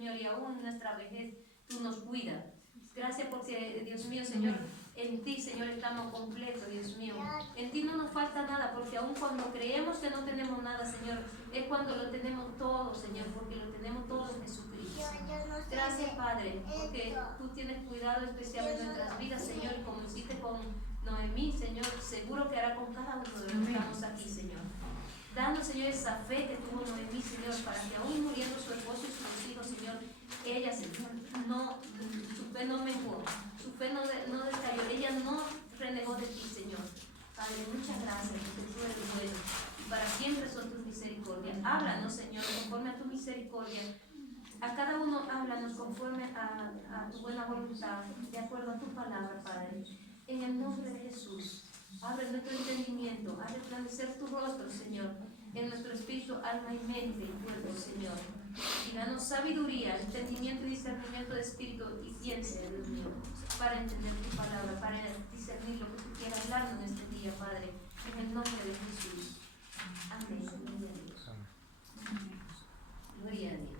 Señor, y aún en nuestra vejez tú nos cuidas. Gracias porque, Dios mío, Señor, en ti, Señor, estamos completos, Dios mío. En ti no nos falta nada, porque aun cuando creemos que no tenemos nada, Señor, es cuando lo tenemos todo, Señor, porque lo tenemos todo en Jesucristo. Gracias, Padre, porque tú tienes cuidado especial en nuestras vidas, Señor, y como hiciste con Noemí, Señor, seguro que hará con cada uno de los que estamos aquí, Señor. Danos, Señor, esa fe que tuvo Noemí, Señor, para que aún muriendo su esposo y sus hijos, Señor, ella, Señor, su fe no menguó, su fe no decayó, ella no renegó de ti, Señor. Padre, muchas gracias, porque tú eres bueno y para siempre son tus misericordias. Háblanos, Señor, conforme a tu misericordia. A cada uno háblanos conforme a tu buena voluntad, de acuerdo a tu palabra, Padre. En el nombre de Jesús, abre nuestro entendimiento, haz resplandecer tu rostro, Señor, en nuestro espíritu, alma y mente y cuerpo, Señor. Y danos sabiduría, entendimiento y discernimiento de espíritu y ciencia, Dios mío, para entender tu palabra, para discernir lo que tú quieras hablarnos en este día, Padre, en el nombre de Jesús. Amén. Gloria a Dios. Gloria a Dios.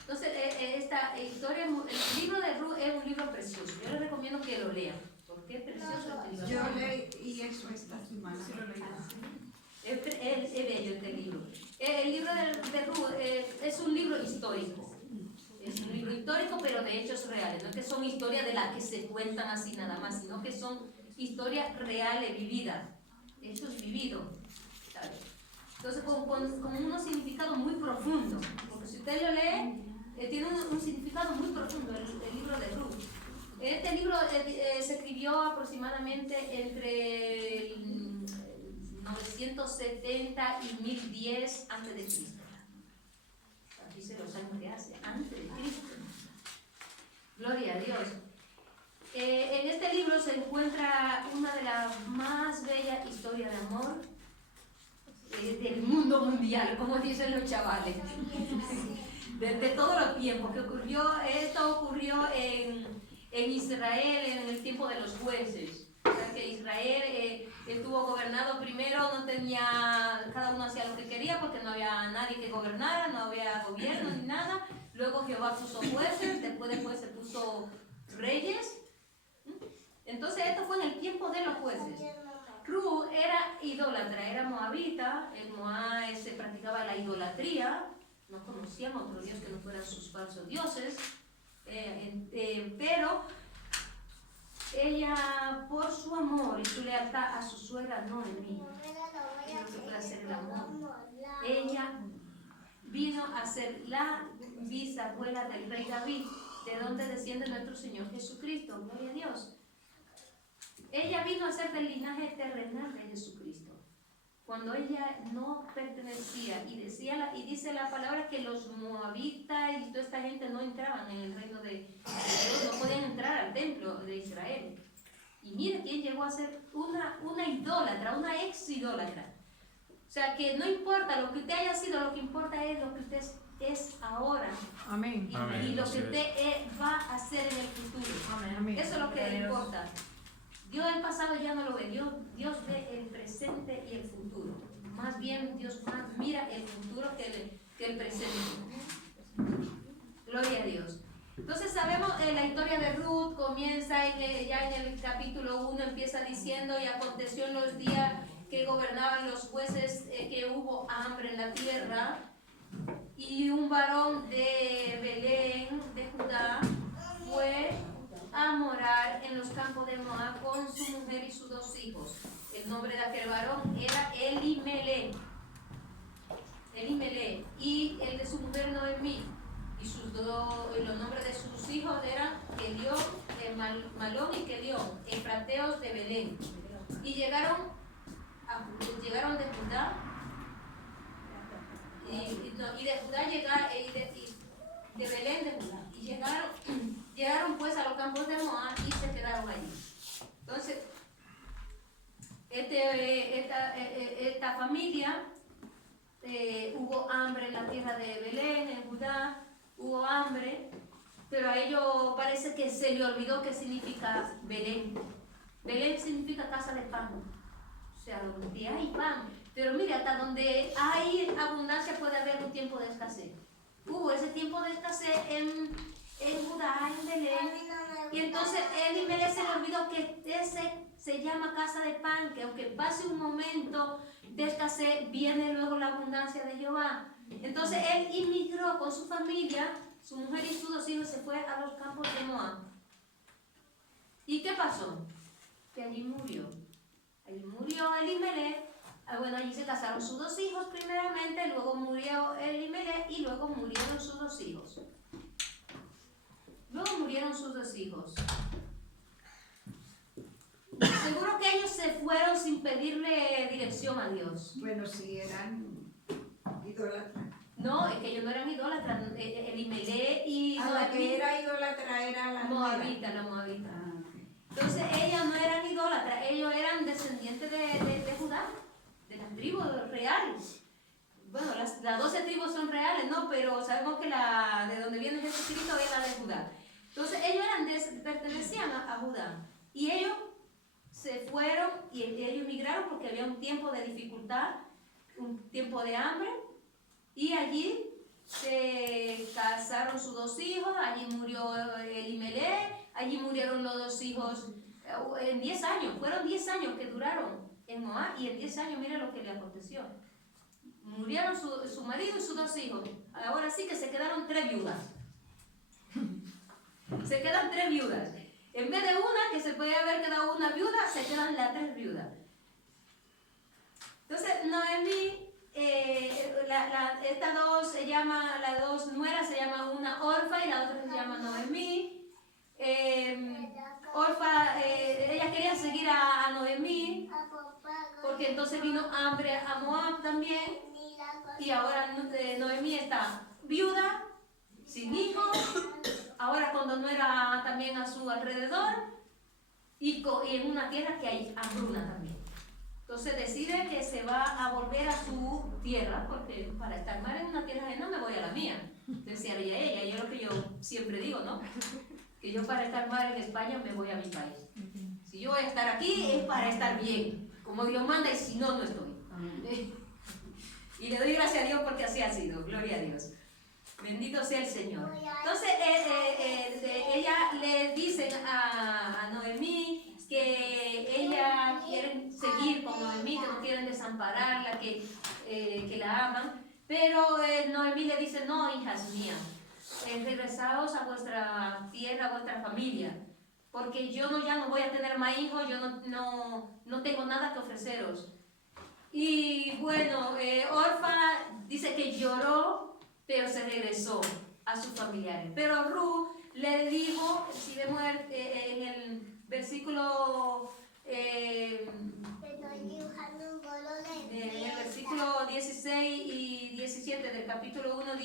Entonces, esta historia, el libro de Ruth es un libro precioso. Yo les recomiendo que lo lean, porque es precioso el libro. Yo leí y eso esta semana. Sí lo leí. Es bello este libro. El libro de Ruth es un libro histórico. Es un libro histórico, pero de hechos reales. No es que son historias de las que se cuentan así nada más, sino que son historias reales, vividas. Hechos vividos. ¿Sabes? Entonces, con unos significados muy profundos. Porque si usted lo lee, tiene un significado muy profundo el libro de Ruth. Este libro se escribió aproximadamente entre 970 y 1010 antes de Cristo. Dice los años que hace, antes de Cristo. Gloria a Dios. En este libro se encuentra una de las más bellas historias de amor del mundo mundial, como dicen los chavales. Desde todos los tiempos que ocurrió, esto ocurrió en Israel en el tiempo de los jueces. O sea que Israel estuvo gobernado primero, no tenía, cada uno hacía lo que quería porque no había nadie que gobernara, no había gobierno ni nada. Luego Jehová puso jueces, después se puso reyes. Entonces esto fue en el tiempo de los jueces. Ruth era idólatra, era moabita, en Moab se practicaba la idolatría, no conocían otro Dios que no fueran sus falsos dioses, pero ella, por su amor y su lealtad a su suegra Noemí, lo que puede hacer el amor, ella vino a ser la bisabuela del rey David, de donde desciende nuestro Señor Jesucristo. Gloria a Dios. Ella vino a ser del linaje terrenal de Jesucristo. Cuando ella no pertenecía, y dice la palabra que los moabitas y toda esta gente no entraban en el reino de Dios, no podían entrar al templo de Israel. Y mire quién llegó a ser una idólatra, una ex idólatra. O sea que no importa lo que usted haya sido, lo que importa es lo que usted es ahora. Amén. Y lo que usted va a hacer en el futuro. Amén. Eso es lo que le importa. Dios el pasado ya no lo ve, Dios ve el presente y el futuro. Más bien Dios más mira el futuro que el presente. Gloria a Dios. Entonces sabemos la historia de Ruth comienza ya en el capítulo 1, empieza diciendo: y aconteció en los días que gobernaban los jueces que hubo hambre en la tierra, y un varón de Belén de Judá fue a morar en los campos de Moab con su mujer y sus 2 hijos. El nombre de aquel varón era Elimelech, y el de su mujer Noemí, y los nombres de sus hijos eran Kelión, Malón y Kelión, efrateos de Belén. Y llegaron de Judá, y de Judá de Belén de Judá, y llegaron pues a los campos de Moab y se quedaron allí. Entonces, esta familia, hubo hambre en la tierra de Belén, en Judá, hubo hambre, pero a ellos parece que se le olvidó qué significa Belén. Belén significa casa de pan, o sea, donde hay pan. Pero mire, hasta donde hay abundancia puede haber un tiempo de escasez. Hubo ese tiempo de escasez en Judá, en Belén. Y entonces Elimelech se le olvidó que ese se llama casa de pan, que aunque pase un momento de escasez, viene luego la abundancia de Jehová. Entonces él inmigró con su familia, su mujer y sus 2 hijos, se fue a los campos de Moab. ¿Y qué pasó? Que allí murió. Allí murió Elimelech. Bueno, allí se casaron sus 2 hijos primeramente, luego murió Elimelech y luego murieron sus 2 hijos. Luego murieron sus 2 hijos. Seguro que ellos se fueron sin pedirle dirección a Dios. Bueno, sí, eran idólatras. No, es que ellos no eran idólatras. Elimelech y A la que era idólatra era la moabita, la moabita. Entonces ellas no eran idólatras, ellos eran descendientes de Judá, de las tribus reales. Bueno, las 12 tribus son reales, ¿no? Pero sabemos que la de donde viene Jesucristo es la de Judá. Entonces ellos pertenecían a Judá. Y ellos se fueron y ellos migraron porque había un tiempo de dificultad, un tiempo de hambre. Y allí se casaron sus 2 hijos, allí murió Elimelech, allí murieron los 2 hijos en 10 años. Fueron 10 años que duraron en Moab y en 10 años mira lo que le aconteció. Murieron su marido y sus 2 hijos. Ahora sí que se quedaron 3 viudas. Se quedan 3 viudas. En vez de una, que se puede haber quedado una viuda, se quedan las 3 viudas. Entonces, Noemí, estas 2 se llama, las 2 nueras se llama una Orfa y la otra se llama Noemí. Orfa, ella quería seguir a Noemí, porque entonces vino hambre a Moab también. Y ahora Noemí está viuda, sin hijos, ahora cuando no era también a su alrededor y en una tierra que hay hambruna también. Entonces decide que se va a volver a su tierra, porque para estar mal en una tierra ajena me voy a la mía. Decía ella, y es lo que yo siempre digo, ¿no? Que yo para estar mal en España me voy a mi país. Si yo voy a estar aquí es para estar bien, como Dios manda, y si no, no estoy. Y le doy gracias a Dios porque así ha sido, gloria a Dios. Bendito sea el Señor. Entonces ella le dice a Noemí que ella quiere seguir con Noemí, que no quieren desampararla, que la aman. Pero Noemí le dice, no, hijas mías, regresaos a vuestra tierra, a vuestra familia, porque yo ya no voy a tener más hijos, yo no tengo nada que ofreceros. Y bueno, Orfa dice que lloró, pero se regresó a sus familiares. Pero Ruth le dijo, si vemos en el versículo, en el versículo 16 y 17 del capítulo 1 le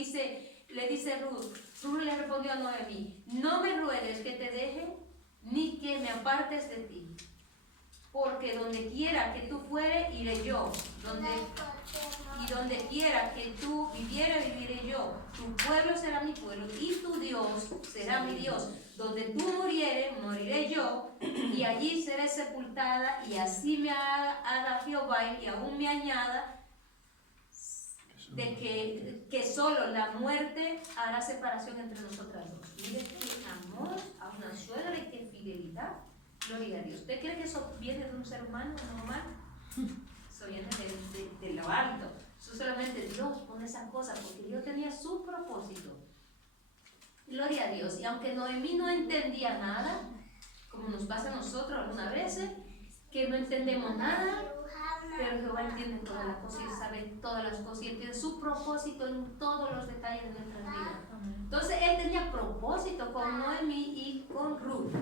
dice Ruth le respondió a Noemí, no me ruegues que te deje, ni que me apartes de ti. Porque donde quiera que tú fueres, iré yo. Y donde quiera que tú vivieras, viviré yo. Tu pueblo será mi pueblo y tu Dios será mi Dios. Donde tú murieres, moriré yo, y allí seré sepultada, y así me haga Jehová, y aún me añada, de que solo la muerte hará separación entre nosotras dos. Mire qué amor a una suegra y qué fidelidad. Gloria a Dios. ¿Usted cree que eso viene de un ser humano normal? Eso viene de lo alto. Eso solamente Dios pone esas cosas, porque Dios tenía su propósito. Gloria a Dios. Y aunque Noemí no entendía nada, como nos pasa a nosotros algunas veces, que no entendemos nada, pero Jehová entiende todas las cosas y sabe todas las cosas y entiende su propósito en todos los detalles de nuestra vida. Entonces él tenía propósito con Noemí y con Ruth.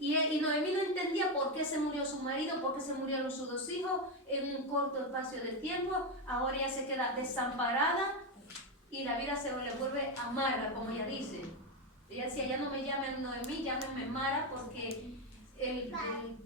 Y Noemí no entendía por qué se murió su marido, por qué se murieron sus 2 hijos en un corto espacio de tiempo. Ahora ella se queda desamparada y la vida se le vuelve amarga, como ella dice. Ella decía, ya no me llamen Noemí, llámenme Mara, porque el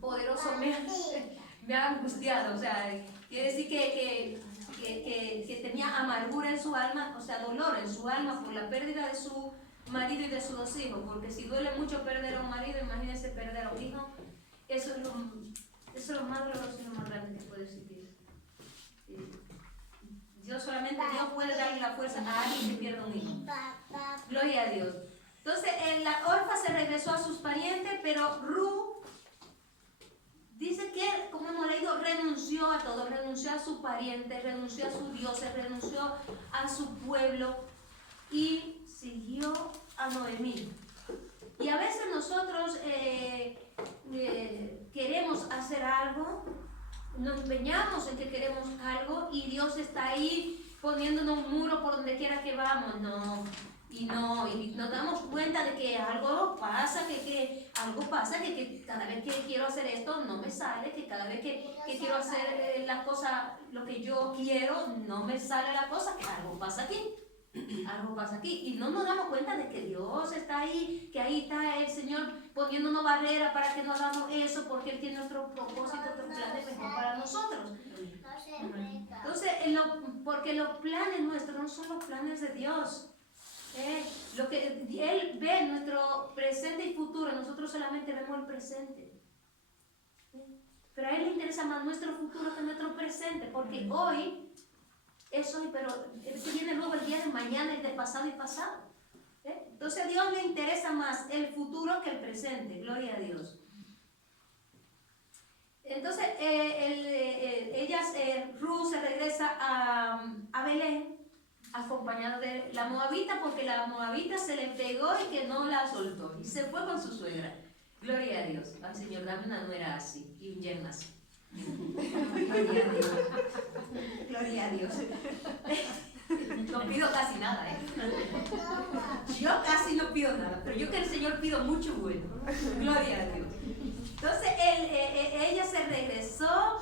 poderoso me ha angustiado. O sea, quiere decir que tenía amargura en su alma, o sea, dolor en su alma por la pérdida de su marido y de sus 2 hijos, porque si duele mucho perder a un marido, imagínense perder a un hijo. Eso es lo más doloroso y lo más grande que puede existir. Dios puede dar Gloria a Dios. Entonces, la Orfa se regresó a sus parientes, pero Ru dice que, como hemos leído, renunció a todo, renunció a su pariente, renunció a sus dioses, renunció a su pueblo y siguió a Noemí. Y a veces nosotros queremos hacer algo, nos empeñamos en que queremos algo y Dios está ahí poniéndonos un muro por donde quiera que vamos. Y nos damos cuenta de que algo pasa, que cada vez que quiero hacer esto no me sale, que cada vez que quiero hacer la cosa, lo que yo quiero, no me sale la cosa, que algo pasa aquí. Algo pasa aquí y no nos damos cuenta de que Dios está ahí, que ahí está el Señor poniéndonos barreras para que no hagamos eso, porque Él tiene otro propósito, otro plan mejor para nosotros. Entonces, porque los planes nuestros no son los planes de Dios. Lo que Él ve nuestro presente y futuro, nosotros solamente vemos el presente. Pero a Él le interesa más nuestro futuro que nuestro presente, porque hoy es hoy, pero se viene luego el día de mañana, el de pasado y pasado. Entonces a Dios le interesa más el futuro que el presente. Gloria a Dios. Entonces Ruth se regresa a Belén acompañada de la moabita, porque la moabita se le pegó y que no la soltó y se fue con su suegra. Gloria a Dios. Al Señor, dame una nuera así y un yerno así. Gloria a Dios. Gloria a Dios. No pido casi nada, Yo casi no pido nada, pero yo que el Señor pido mucho bueno. Gloria a Dios. Entonces ella se regresó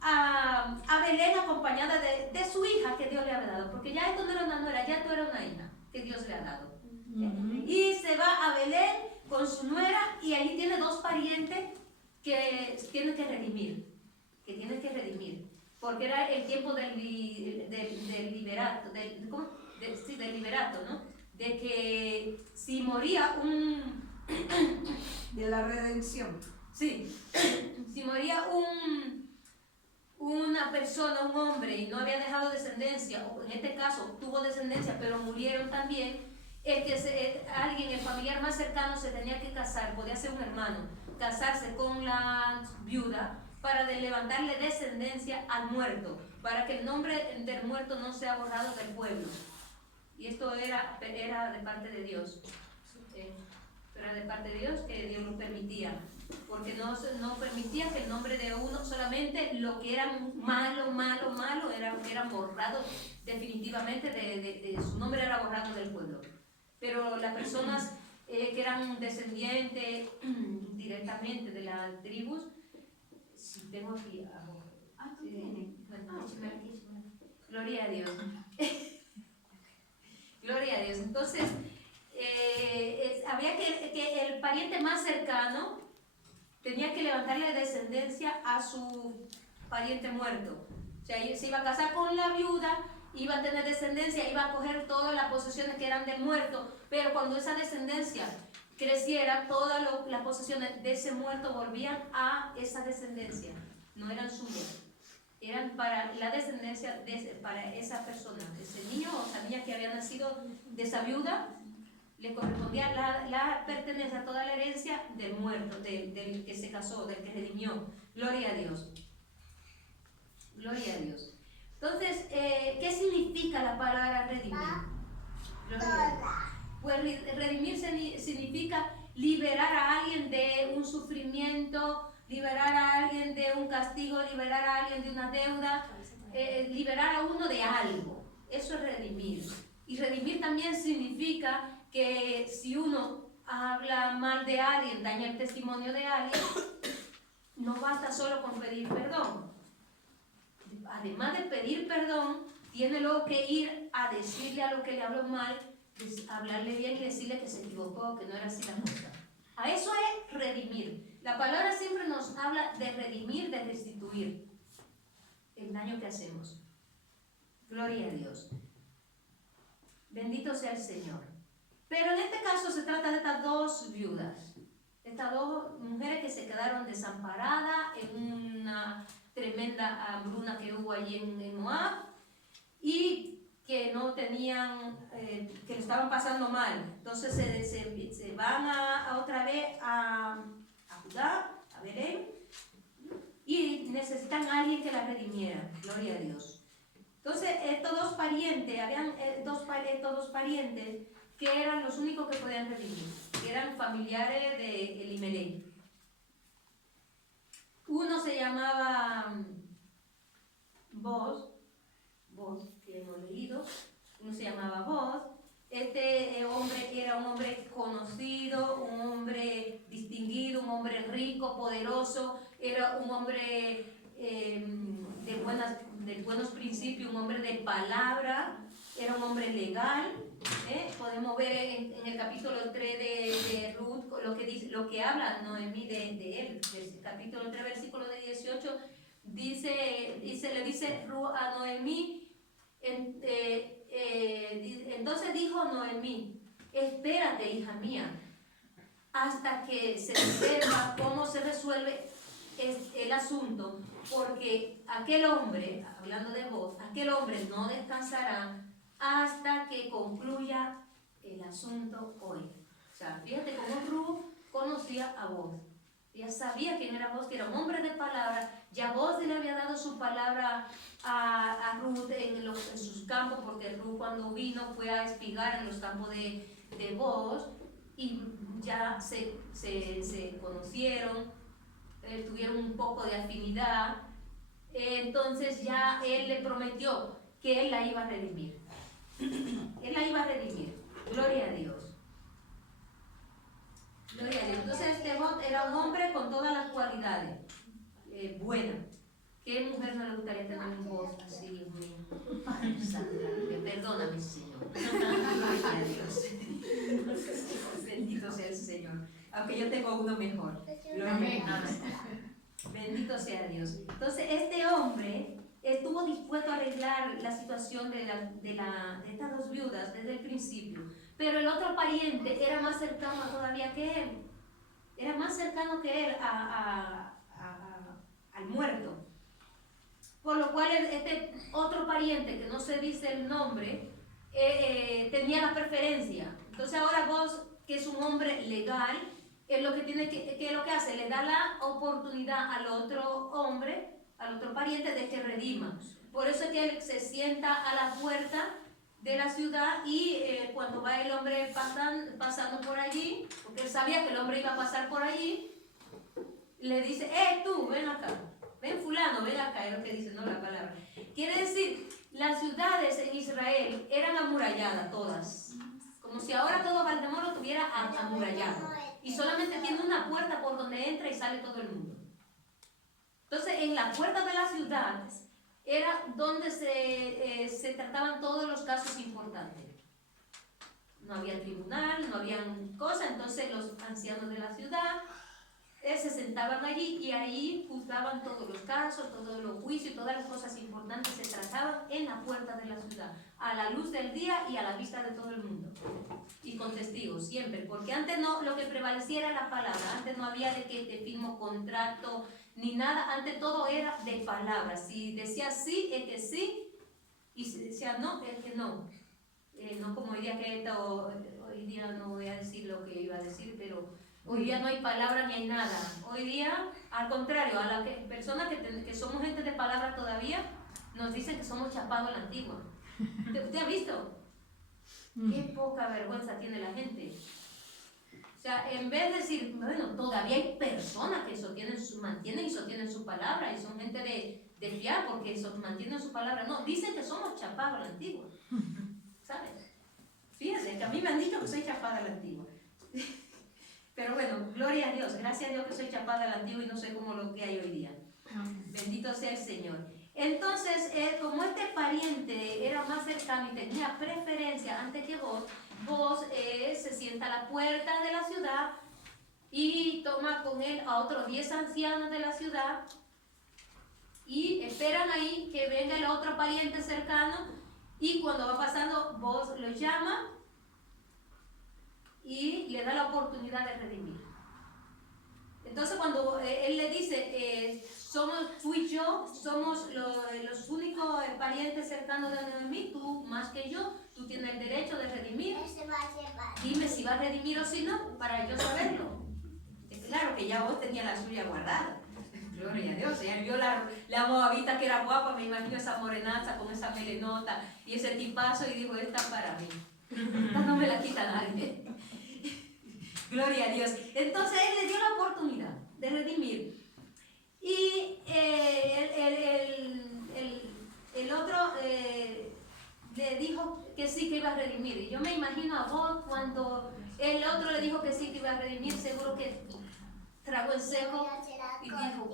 a Belén acompañada de su hija que Dios le había dado, porque ya esto no era una nuera, ya esto era una hija que Dios le ha dado. Y se va a Belén con su nuera y allí tiene dos parientes que tienen que redimir. Porque era el tiempo del liberato, del liberato, ¿no? De que si moría de la redención. Sí, si moría una persona, un hombre, y no había dejado descendencia, o en este caso tuvo descendencia, pero murieron también, alguien, el familiar más cercano se tenía que casar, podía ser un hermano, casarse con la viuda, para levantarle descendencia al muerto, para que el nombre del muerto no sea borrado del pueblo. Y esto era de parte de Dios. Era de parte de Dios que Dios lo permitía, porque no permitía que el nombre de uno, solamente lo que era malo, era borrado definitivamente, su nombre era borrado del pueblo. Pero las personas que eran descendientes directamente de las tribus, si tengo aquí algo. Gloria a Dios. Gloria a Dios. Entonces, había que el pariente más cercano tenía que levantarle descendencia a su pariente muerto. O sea, se iba a casar con la viuda, iba a tener descendencia, iba a coger todas las posesiones que eran del muerto, pero cuando esa descendencia creciera, todas las posesiones de ese muerto volvían a esa descendencia, no eran suyas, eran para la descendencia para esa persona, ese niño o esa niña que había nacido de esa viuda, le correspondía la pertenencia a toda la herencia del muerto, del que se casó, del que redimió. Gloria a Dios. Gloria a Dios. Entonces, ¿qué significa la palabra redimir? Gloria a Dios. Pues redimir significa liberar a alguien de un sufrimiento, liberar a alguien de un castigo, liberar a alguien de una deuda, liberar a uno de algo. Eso es redimir. Y redimir también significa que si uno habla mal de alguien, daña el testimonio de alguien, no basta solo con pedir perdón. Además de pedir perdón, tiene luego que ir a decirle a lo que le habló mal, hablarle bien y decirle que se equivocó, que no era así la cosa. A eso es redimir. La palabra siempre nos habla de redimir, de restituir el daño que hacemos. Gloria a Dios. Bendito sea el Señor. Pero en este caso se trata de estas dos viudas, estas dos mujeres que se quedaron desamparadas en una tremenda hambruna que hubo allí en Moab, y que no tenían, que lo estaban pasando mal. Entonces se van a otra vez a Judá, a Belén, y necesitan a alguien que la redimiera. Gloria a Dios. Entonces estos dos parientes, habían estos dos parientes que eran los únicos que podían redimir, que eran familiares de Elimelech. Uno se llamaba Boz, que hemos leído, uno se llamaba Boz. Este hombre era un hombre conocido, un hombre distinguido, un hombre rico, poderoso, era un hombre de buenos principios, un hombre de palabra, era un hombre legal. Podemos ver en el capítulo 3 de Ruth lo que habla Noemí de él. El capítulo 3, versículo de 18, le dice Ruth a Noemí. Entonces dijo Noemí: espérate, hija mía, hasta que se sepa cómo se resuelve el asunto, porque aquel hombre, hablando de vos, aquel hombre no descansará hasta que concluya el asunto hoy. O sea, fíjate cómo Ruth conocía a vos. Ella sabía quién era vos, que era un hombre de palabra. Ya vos le había dado su palabra a Ruth en sus campos, porque Ruth cuando vino fue a espigar en los campos de Boaz, y ya se conocieron, tuvieron un poco de afinidad. Entonces ya él le prometió que él la iba a redimir. Él la iba a redimir. Gloria a Dios. Gloria a Dios. Entonces este Boaz era un hombre con todas las cualidades buenas. ¿Qué mujer no le gustaría tener un Boaz así, Dios mío? Padre Santo, perdóname, Señor. Gloria a Dios. Bendito sea el Señor. Aunque yo tengo uno mejor. Gloria a Dios. Bendito sea Dios. Entonces este hombre estuvo dispuesto a arreglar la situación de estas dos viudas desde el principio. Pero el otro pariente era más cercano todavía que él. Era más cercano que él al muerto. Por lo cual este otro pariente, que no se dice el nombre, tenía la preferencia. Entonces ahora vos, que es un hombre legal, es lo que tiene que lo que hace, le da la oportunidad al otro hombre, al otro pariente, de que redima. Por eso es que él se sienta a la puerta de la ciudad, y cuando va el hombre pasando por allí, porque él sabía que el hombre iba a pasar por allí, le dice: tú, ven acá, ven fulano, ven acá, es lo que dice, no la palabra. Quiere decir, las ciudades en Israel eran amuralladas todas, como si ahora todo Valdemoro tuviera amurallado, y solamente tiene una puerta por donde entra y sale todo el mundo. Entonces en la puerta de la ciudad era donde se trataban todos los casos importantes. No había tribunal, no habían cosas. Entonces los ancianos de la ciudad se sentaban allí, y ahí juzgaban todos los casos, todos los juicios, todas las cosas importantes se trataban en la puerta de la ciudad, a la luz del día y a la vista de todo el mundo, y con testigos siempre, porque antes no, lo que prevaleciera era la palabra. Antes no había de que te firmo contrato ni nada, antes todo era de palabra. Si decía sí, es que sí, y si decía no, es que no. No como hoy día, hoy día no voy a decir lo que iba a decir, pero hoy día no hay palabra ni hay nada. Hoy día, al contrario, a las personas que somos gente de palabra todavía, nos dicen que somos chapados a la antigua. ¿Usted ha visto? Qué poca vergüenza tiene la gente. O sea, en vez de decir, bueno, todavía hay personas que mantienen y sostienen su palabra, y son gente de fiar porque mantienen su palabra. No, dicen que somos chapados a la antigua. ¿Sabes? Fíjense, que a mí me han dicho que soy chapada a la antigua. Pero bueno, gloria a Dios, gracias a Dios que soy chapada a la antigua y no sé cómo lo que hay hoy día. Bendito sea el Señor. Entonces, como este pariente era más cercano y tenía preferencia antes que vos se sienta a la puerta de la ciudad y toma con él a otros 10 ancianos de la ciudad, y esperan ahí que venga el otro pariente cercano, y cuando va pasando, vos lo llama y le da la oportunidad de redimir. Entonces cuando él le dice, somos tú y yo, somos los únicos parientes cercanos de Noemí, tú más que yo, tú tienes el derecho de redimir. Dime si va a redimir o si no, para yo saberlo. Claro que ya vos tenías la suya guardada. Gloria a Dios. Ella vio la moabita que era guapa, me imagino esa morenaza con esa melenota y ese tipazo y dijo, esta para mí. Esta no me la quita nadie. Gloria a Dios. Entonces él le dio la oportunidad de redimir. Y el otro le dijo que sí que iba a redimir. Y yo me imagino a vos cuando el otro le dijo que sí que iba a redimir, seguro que tragó en seco y dijo,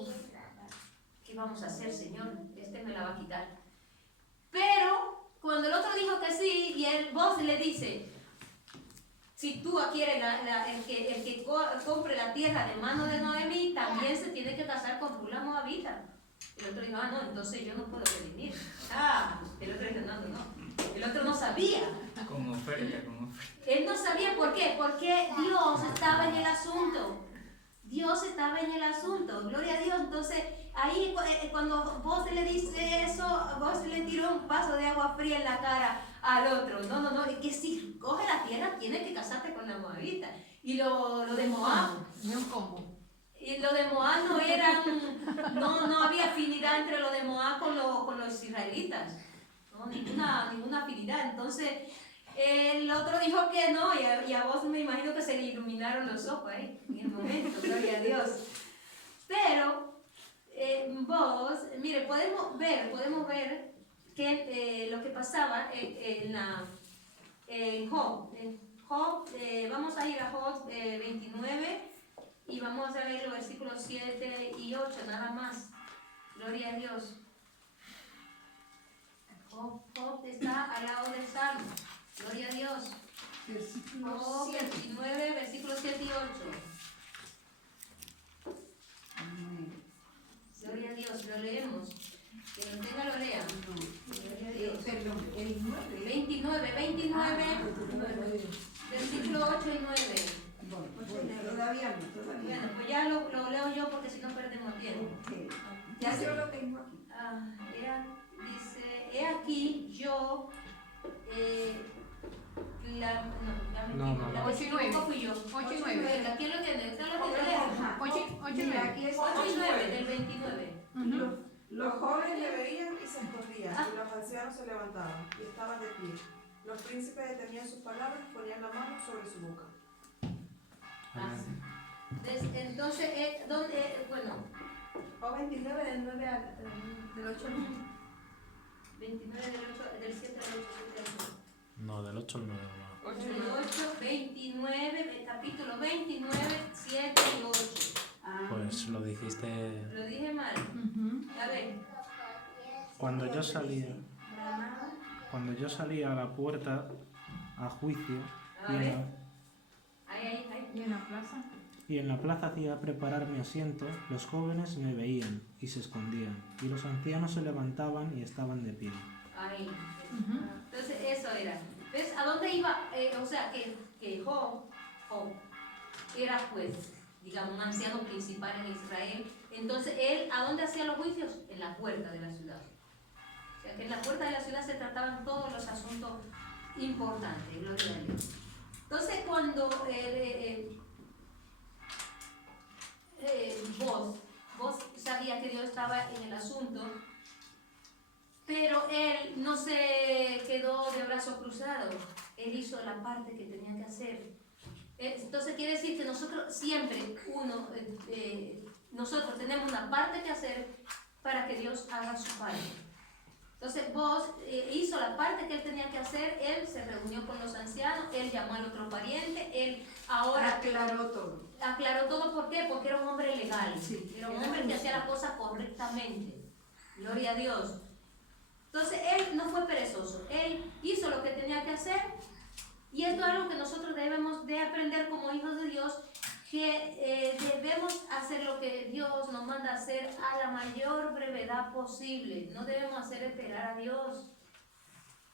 ¿qué vamos a hacer, Señor? Este me la va a quitar. Pero cuando el otro dijo que sí y vos le dice, si tú adquieres el que compre la tierra de mano de Noemí, también se tiene que casar con Ruth la moabita. El otro dijo, no, entonces yo no puedo redimir. El otro dijo, no. El otro no sabía. Con oferta. Él no sabía por qué, porque Dios estaba en el asunto. Dios estaba en el asunto, gloria a Dios. Entonces, ahí cuando vos le dices eso, vos le tiró un vaso de agua fría en la cara al otro. No, es que si coge la tierra, tienes que casarte con la moabita. Y lo de Moab, y lo de Moab no había afinidad entre lo de Moab con los israelitas. No, ninguna afinidad. Entonces, el otro dijo que no, y a vos me imagino que se le iluminaron los ojos en el momento, gloria a Dios. Pero vos, mire, podemos ver que lo que pasaba en Job. Vamos a ir a Job 29 y vamos a ver los versículos 7 y 8, nada más. Gloria a Dios. Job está al lado del Salmo. Gloria a Dios. Job 29, versículos 7 y 8. Gloria a Dios, lo leemos. Que lo tenga, lo lea. Gloria a Dios. Perdón, el 9. 29, versículo 8 y 9. Todavía no. Bueno, pues ya lo leo yo porque si no perdemos tiempo. Ya yo lo tengo aquí. Dice, he aquí yo... la 8 y 9. fui yo. 8 y 9. ¿Quién lo tiene? ¿Usted lo tiene? 8 y 9. Aquí es 8 y 9 del 29. Los jóvenes le veían y se escondían, y los ancianos se levantaban y estaban de pie. Los príncipes detenían sus palabras y ponían la mano sobre su boca. Entonces, bueno, O 29 del 9 del 8 al 9. 29 del 7 al 8. No, del 8 al 9. No. 8, 29, capítulo 29, 7 y 8. Pues lo dijiste. Lo dije mal. A ver. Cuando yo salía a la puerta a juicio A ver. Ahí. y en la plaza hacía preparar mi asiento, los jóvenes me veían y se escondían, y los ancianos se levantaban y estaban de pie. Ahí. Entonces, eso era. ¿Ves a dónde iba? O sea, que Job era juez, digamos, un anciano principal en Israel. Entonces, él, ¿a dónde hacía los juicios? En la puerta de la ciudad. O sea, que en la puerta de la ciudad se trataban todos los asuntos importantes. Gloria a Dios. Entonces, cuando vos sabías que Dios estaba en el asunto, pero él no se quedó de brazos cruzados. Él hizo la parte que tenía que hacer. Entonces quiere decir que nosotros siempre, nosotros tenemos una parte que hacer para que Dios haga su parte. Entonces vos hizo la parte que él tenía que hacer, él se reunió con los ancianos, él llamó al otro pariente, él ahora aclaró todo. Aclaró todo, ¿por qué? Porque era un hombre legal, Sí, era un hombre que hacía las cosas correctamente. Gloria a Dios. Entonces él no fue perezoso, él hizo lo que tenía que hacer, y esto es algo que nosotros debemos de aprender como hijos de Dios, que debemos hacer lo que Dios nos manda hacer a la mayor brevedad posible. No debemos hacer esperar a Dios,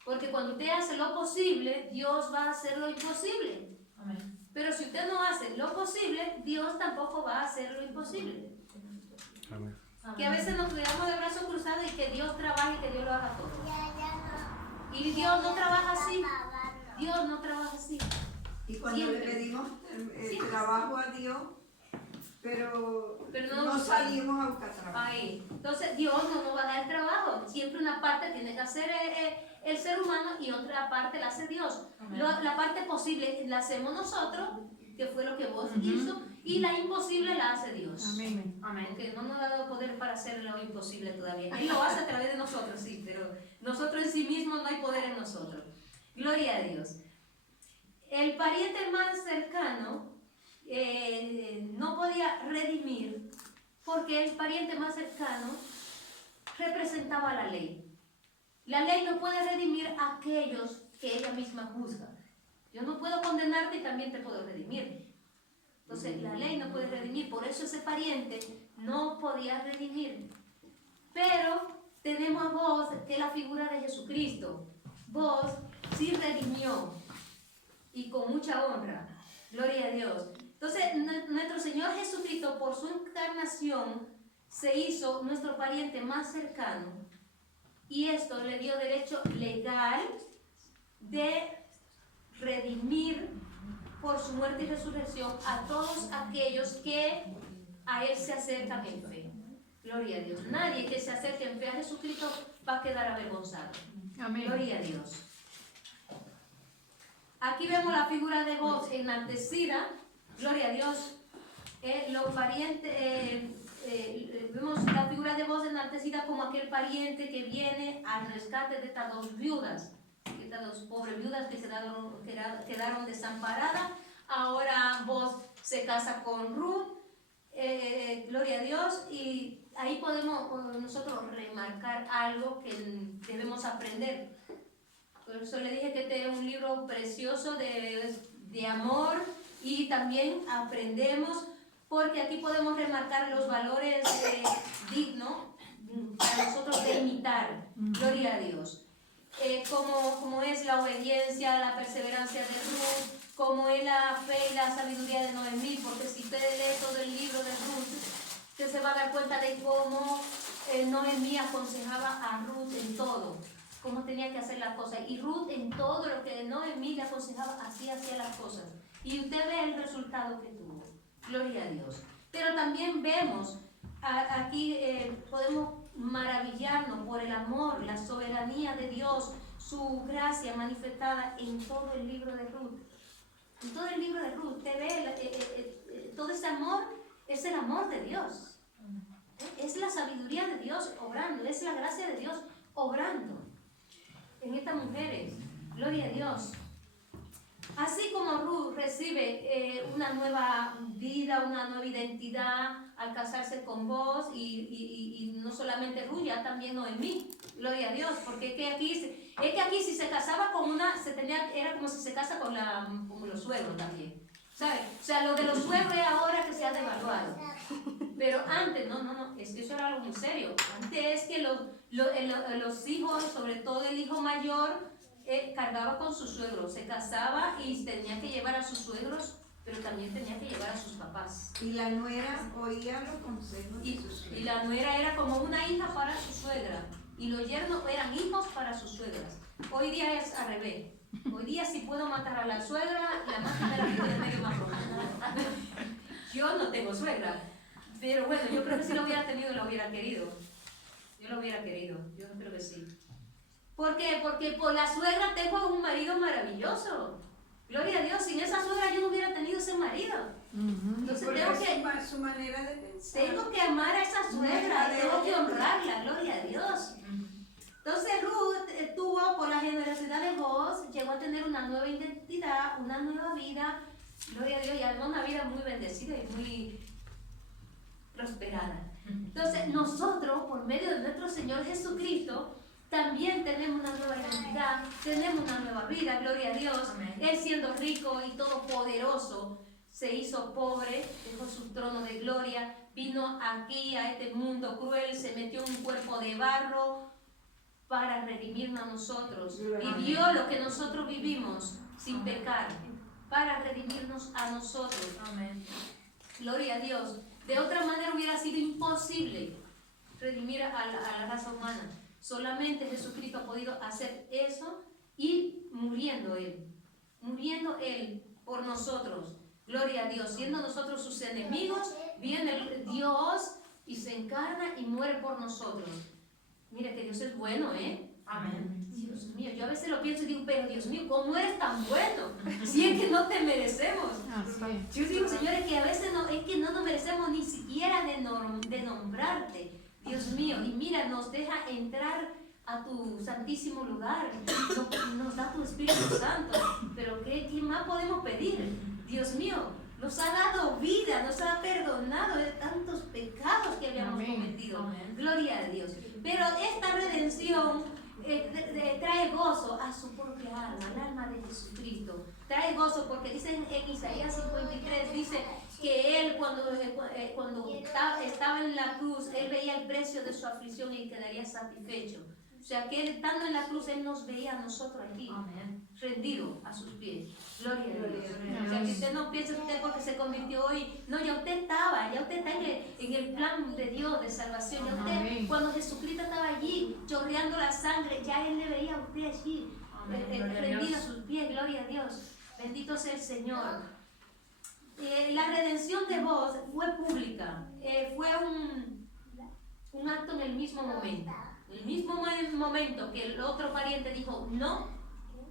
porque cuando usted hace lo posible, Dios va a hacer lo imposible. Amén. Pero si usted no hace lo posible, Dios tampoco va a hacer lo imposible. Amén. Que a veces nos quedamos de brazos cruzados y que Dios trabaje y que Dios lo haga todo. Y Dios no trabaja así. Dios no trabaja así. Y cuando Siempre. le pedimos Siempre. trabajo a Dios, pero no no salimos a buscar trabajo. Ahí. Entonces Dios no nos va a dar el trabajo. Siempre una parte tiene que hacer el ser humano y otra parte la hace Dios. La parte posible la hacemos nosotros, que fue lo que vos hizo, y la imposible la hace Dios. Amén. Porque no nos ha dado poder para hacer lo imposible todavía. Él lo hace a través de nosotros, sí, pero nosotros en sí mismos no hay poder en nosotros. Gloria a Dios. El pariente más cercano no podía redimir porque el pariente más cercano representaba la ley. La ley no puede redimir a aquellos que ella misma juzga. Yo no puedo condenarte y también te puedo redimir. Entonces la ley no puede redimir, por eso ese pariente no podía redimir. Pero tenemos a vos, que es la figura de Jesucristo. Vos sí redimió y con mucha honra. Gloria a Dios. Entonces nuestro Señor Jesucristo, por su encarnación, se hizo nuestro pariente más cercano. Y esto le dio derecho legal de redimir por su muerte y resurrección a todos aquellos que a Él se acercan en fe. Gloria a Dios. Nadie que se acerque en fe a Jesucristo va a quedar avergonzado. Amén. Gloria a Dios. Aquí vemos la figura de voz enaltecida. Gloria a Dios. Los parientes, vemos la figura de voz enaltecida como aquel pariente que viene al rescate de estas dos viudas. Estas dos pobres viudas que quedaron desamparadas. Ahora vos se casa con Ruth. Gloria a Dios. Y ahí podemos nosotros remarcar algo que debemos aprender. Por eso le dije que este es un libro precioso de amor, y también aprendemos porque aquí podemos remarcar los valores dignos para nosotros de imitar. Gloria a Dios. Como es la obediencia, la perseverancia de Ruth, como es la fe y la sabiduría de Noemí, porque si usted lee todo el libro de Ruth, usted se va a dar cuenta de cómo Noemí aconsejaba a Ruth en todo, cómo tenía que hacer las cosas. Y Ruth en todo lo que Noemí le aconsejaba, así hacía las cosas. Y usted ve el resultado que tuvo. Gloria a Dios. Pero también vemos, aquí podemos maravillarnos por el amor, la soberanía de Dios, su gracia manifestada en todo el libro de Ruth. En todo el libro de Ruth, usted ve todo ese amor, es el amor de Dios. Es la sabiduría de Dios obrando, es la gracia de Dios obrando en estas mujeres. Gloria a Dios. Así como Ruth recibe una nueva vida, una nueva identidad al casarse con vos, y no solamente Ruth, ya también Noemí. Gloria a Dios, porque es que aquí si se casaba con una, era como si se casa con los suegros también. ¿Sabes? O sea, lo de los suegros es ahora que se ha devaluado. Pero antes, no, es que eso era algo muy serio. Antes es que los hijos, sobre todo el hijo mayor, cargaba con sus suegros, se casaba y tenía que llevar a sus suegros, pero también tenía que llevar a sus papás. Y la nuera oía los consejos de su suegra. Y la nuera era como una hija para su suegra, y los yernos eran hijos para sus suegras. Hoy día es al revés. Hoy día si puedo matar a la suegra, la más de la vida de medio más roja. Yo no tengo suegra, pero bueno, yo creo que si lo hubiera tenido, lo hubiera querido. Yo lo hubiera querido, yo creo que sí. ¿Por qué? Porque por la suegra tengo un marido maravilloso. Gloria a Dios, sin esa suegra yo no hubiera tenido ese marido. Entonces Porque su manera de pensar. tengo que amar a esa suegra, tengo que honrarla, gloria a Dios. Entonces Ruth tuvo, por la generosidad de Boaz, llegó a tener una nueva identidad, una nueva vida, gloria a Dios, y además una vida muy bendecida y muy prosperada. Entonces nosotros, por medio de nuestro Señor Jesucristo, también tenemos una nueva identidad, tenemos una nueva vida, gloria a Dios. Amén. Él siendo rico y todopoderoso, se hizo pobre, dejó su trono de gloria, vino aquí a este mundo cruel, se metió en un cuerpo de barro para redimirnos a nosotros. Y vio lo que nosotros vivimos sin pecar. para redimirnos a nosotros. Amén. Gloria a Dios. De otra manera hubiera sido imposible redimir a la raza humana. Solamente Jesucristo ha podido hacer eso y muriendo Él por nosotros. Gloria a Dios. Siendo nosotros sus enemigos, viene el Dios y se encarna y muere por nosotros. Mire que Dios es bueno, ¿eh? Amén. Dios mío, yo a veces lo pienso y digo, pero Dios mío, ¿cómo eres tan bueno? Si es que no te merecemos. Yo digo, señores, que a veces es que no nos merecemos ni siquiera de nombrarte, Dios mío. Y mira, nos deja entrar a tu santísimo lugar, nos da tu Espíritu Santo. Pero ¿qué más podemos pedir? Dios mío, nos ha dado vida, nos ha perdonado de tantos pecados que habíamos cometido. Amén. Gloria a Dios. Pero esta redención trae gozo a su propia alma, al alma de Jesucristo. Trae gozo porque dice en Isaías 53, dice que Él cuando estaba en la cruz, Él veía el precio de su aflicción y quedaría satisfecho. O sea que Él estando en la cruz, Él nos veía a nosotros aquí, Amén. rendido a sus pies. Gloria a Dios. O sea que usted no piense usted porque se convirtió hoy. No, ya usted está en el plan de Dios de salvación. Ya usted, Amén. cuando Jesucristo estaba allí, chorreando la sangre, ya Él le veía a usted allí, Amén. Gloria a rendido a Dios. sus pies. Gloria a Dios. Bendito sea el Señor. La redención de vos fue pública. Fue un acto en el mismo momento. En el mismo momento que el otro pariente dijo no,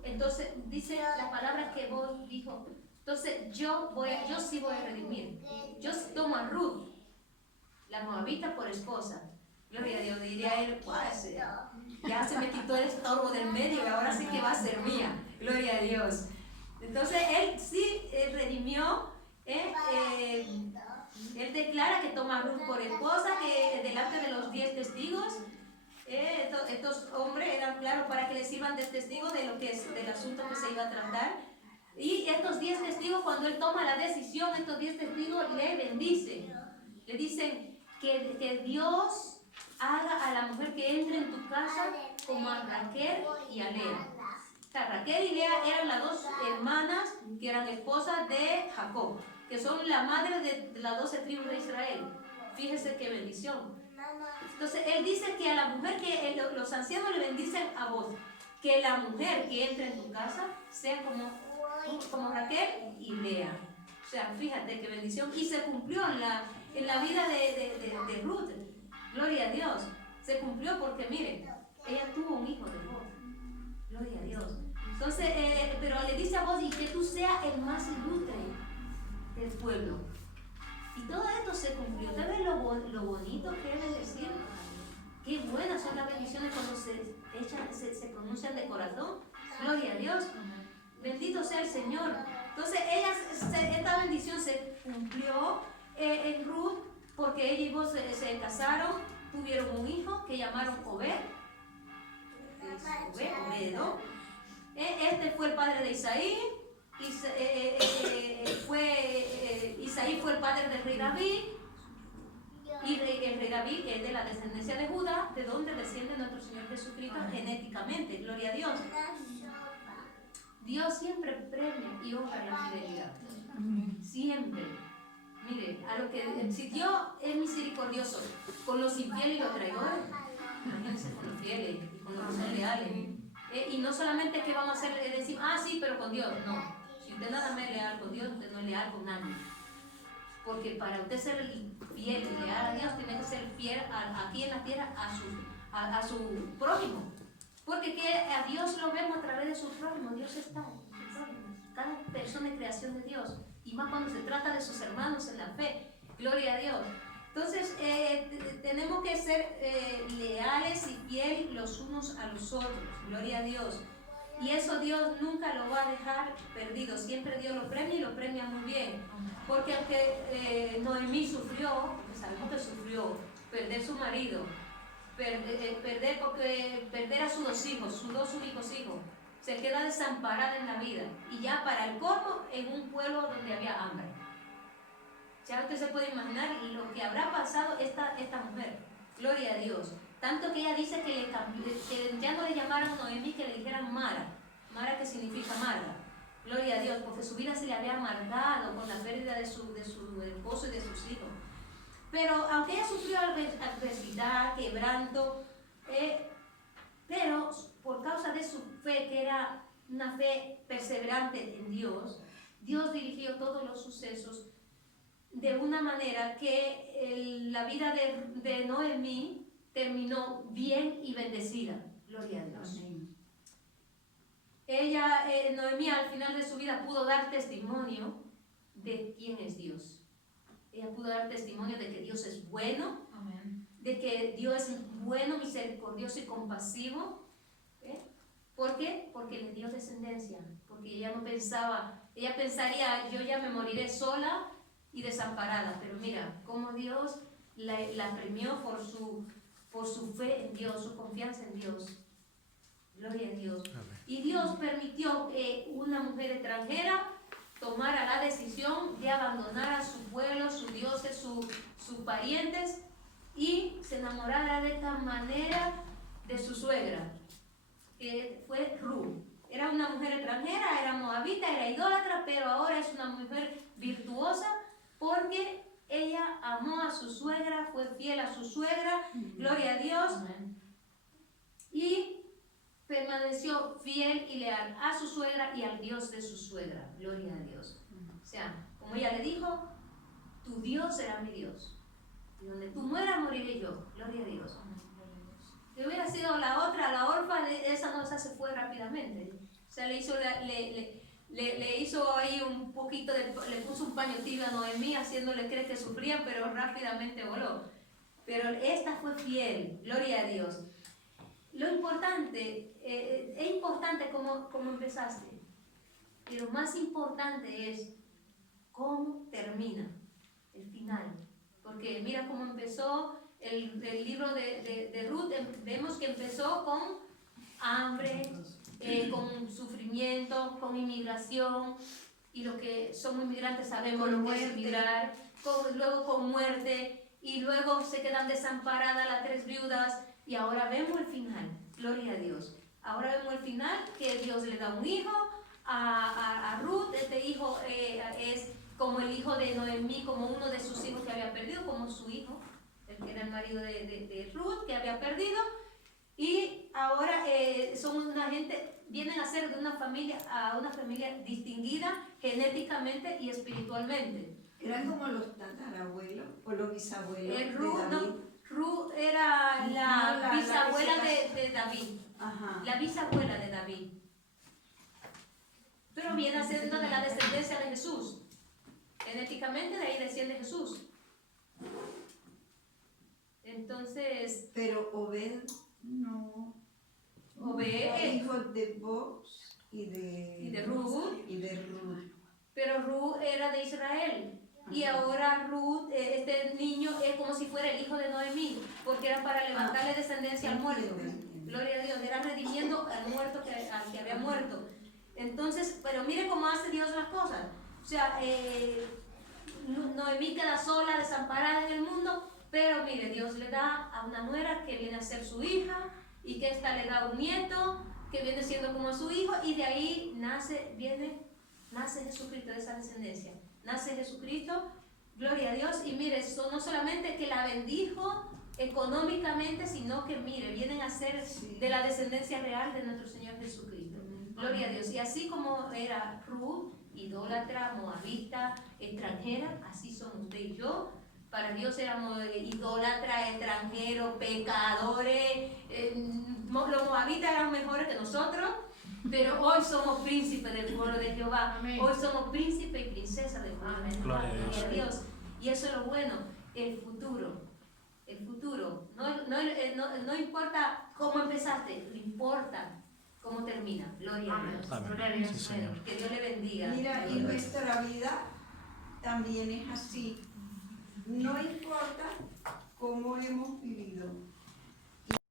entonces dice las palabras que vos dijo, entonces yo sí voy a redimir. Yo tomo a Ruth, la moabita, por esposa. Gloria a Dios, diría él, pues, ya se me quitó el estorbo del medio y ahora sí que va a ser mía. Gloria a Dios. Entonces él sí redimió. Él declara que toma a Ruth por esposa, que delante de los 10 testigos, estos hombres eran claros para que le sirvan de testigos de lo que es del asunto que se iba a tratar. Y estos 10 testigos, cuando él toma la decisión, estos 10 testigos le bendicen. Le dicen que Dios haga a la mujer que entre en tu casa como a Raquel y a Lea. O sea, Raquel y Lea eran las dos hermanas que eran esposas de Jacob, que son la madre de las 12 tribus de Israel. Fíjese qué bendición. Entonces él dice que a la mujer que los ancianos le bendicen a vos, que la mujer que entre en tu casa sea como Raquel y Lea. O sea, fíjate qué bendición. Y se cumplió en la vida de Ruth. Gloria a Dios. Se cumplió porque mire, ella tuvo un hijo de vos. Gloria a Dios. Entonces, pero le dice a vos y que tú seas el más ilustre del pueblo. Y todo esto se cumplió. ¿Te ves lo bonito que es bendecir? Qué buenas son las bendiciones cuando se pronuncian de corazón. Gloria a Dios. Bendito sea el Señor. Entonces, esta bendición se cumplió en Ruth porque ella y vos se casaron, tuvieron un hijo que llamaron Obed, ¿no? Este fue el padre de Isaí. Isaí fue el padre del rey David, y el rey David es de la descendencia de Judá, de donde desciende nuestro Señor Jesucristo genéticamente. Gloria a Dios. Dios siempre premia y honra la fidelidad. Siempre. Mire, si Dios es misericordioso con los infieles y los traidores, imagínense con los fieles y con los que son leales. Y no solamente que vamos a hacer, decir, sí, pero con Dios. No. Si usted nada más es leal con Dios, usted no es leal con nadie. Porque para usted ser fiel y leal a Dios, tiene que ser fiel aquí en la tierra a su prójimo. Porque que a Dios lo vemos a través de su prójimo. Dios está en su prójimo. Cada persona es creación de Dios. Y más cuando se trata de sus hermanos en la fe. Gloria a Dios. Entonces, tenemos que ser leales y fieles los unos a los otros. Gloria a Dios. Y eso Dios nunca lo va a dejar perdido. Siempre Dios lo premia y lo premia muy bien. Porque aunque Noemí sufrió, porque sabemos que sufrió, perder su marido, perder a sus 2 hijos, sus 2 únicos hijos, se queda desamparada en la vida. Y ya para el colmo, en un pueblo donde había hambre. Ya usted se puede imaginar lo que habrá pasado esta mujer. Gloria a Dios. Tanto que ella dice que ya no le llamaron Noemí, que le dijeran Mara. Mara, que significa amarga. Gloria a Dios, porque su vida se le había amargado con la pérdida de su esposo y de sus hijos. Pero aunque ella sufrió adversidad, quebranto, pero por causa de su fe, que era una fe perseverante en Dios, Dios dirigió todos los sucesos de una manera que la vida de Noemí terminó bien y bendecida. Gloria a Dios. Ella, Noemí, al final de su vida pudo dar testimonio de quién es Dios. Ella pudo dar testimonio de que Dios es bueno, de que Dios es bueno, misericordioso y compasivo. ¿Por qué? Porque le dio descendencia, porque ella no pensaba, ella pensaría, yo ya me moriré sola y desamparada, pero mira, cómo Dios la premió por su fe en Dios, su confianza en Dios. Gloria a Dios. Amén. Y Dios permitió que una mujer extranjera tomara la decisión de abandonar a su pueblo, sus dioses, sus parientes, y se enamorara de esta manera de su suegra, que fue Ruth. Era una mujer extranjera, era moabita, era idólatra, pero ahora es una mujer virtuosa porque ella amó a su suegra, fue fiel a su suegra, gloria a Dios, y permaneció fiel y leal a su suegra y al Dios de su suegra, gloria a Dios. O sea, como ella le dijo, tu Dios será mi Dios, y donde tú mueras moriré yo, gloria a Dios. Si hubiera sido la otra, la orfa, esa no, esa se fue rápidamente. O sea, le hizo ahí un poquito, le puso un paño tibio a Noemí, haciéndole creer que sufría, pero rápidamente voló. Pero esta fue fiel, gloria a Dios. Lo importante, es importante cómo empezaste, pero más importante es cómo termina, el final. Porque mira cómo empezó el libro de Ruth, vemos que empezó con hambre, con sufrimiento, con inmigración, y los que somos inmigrantes sabemos lo que es migrar, luego con muerte, y luego se quedan desamparadas las 3 viudas, y ahora vemos el final, gloria a Dios. Ahora vemos el final, que Dios le da un hijo a Ruth. Este hijo es como el hijo de Noemí, como uno de sus hijos que había perdido, como su hijo, el que era el marido de Ruth, que había perdido. Y ahora son una gente, vienen a ser de una familia distinguida genéticamente y espiritualmente. ¿Eran como los tatarabuelos o los bisabuelos de Ruth, David? Ruth era la bisabuela de David. Ajá. La bisabuela de David. Pero viene siendo de la descendencia de Jesús. Genéticamente de ahí desciende Jesús. Entonces, Pero Obed no. Obed, Hijo de Boaz y de Ruth. Pero Ruth era de Israel. Y ahora Ruth, este niño es como si fuera el hijo de Noemí, porque era para levantarle descendencia al muerto. Gloria a Dios, era redimiendo al muerto, al que había muerto. Entonces, pero mire cómo hace Dios las cosas. O sea, Noemí queda sola, desamparada en el mundo, pero mire, Dios le da a una nuera que viene a ser su hija, y que ésta le da un nieto que viene siendo como su hijo, y de ahí nace Jesucristo, de esa descendencia. Nace Jesucristo, gloria a Dios, y mire, eso no solamente que la bendijo económicamente, sino que mire, vienen a ser de la descendencia real de nuestro Señor Jesucristo. Gloria a Dios. Y así como era Ruth, idólatra, moabita, extranjera, así somos usted y yo. Para Dios éramos idólatras, extranjeros, pecadores. Los moabitas eran mejores que nosotros, pero hoy somos príncipes del pueblo de Jehová. Amén. Hoy somos príncipes y princesas del pueblo de Jehová. Gloria a Dios. Gloria a Dios. Y eso es lo bueno, el futuro. El futuro. No importa cómo empezaste, no importa cómo termina. Gloria a Dios. Amén. Gloria a Dios. Sí, Señor. Que Dios le bendiga. Mira, y nuestra vida también es así. No importa cómo hemos vivido,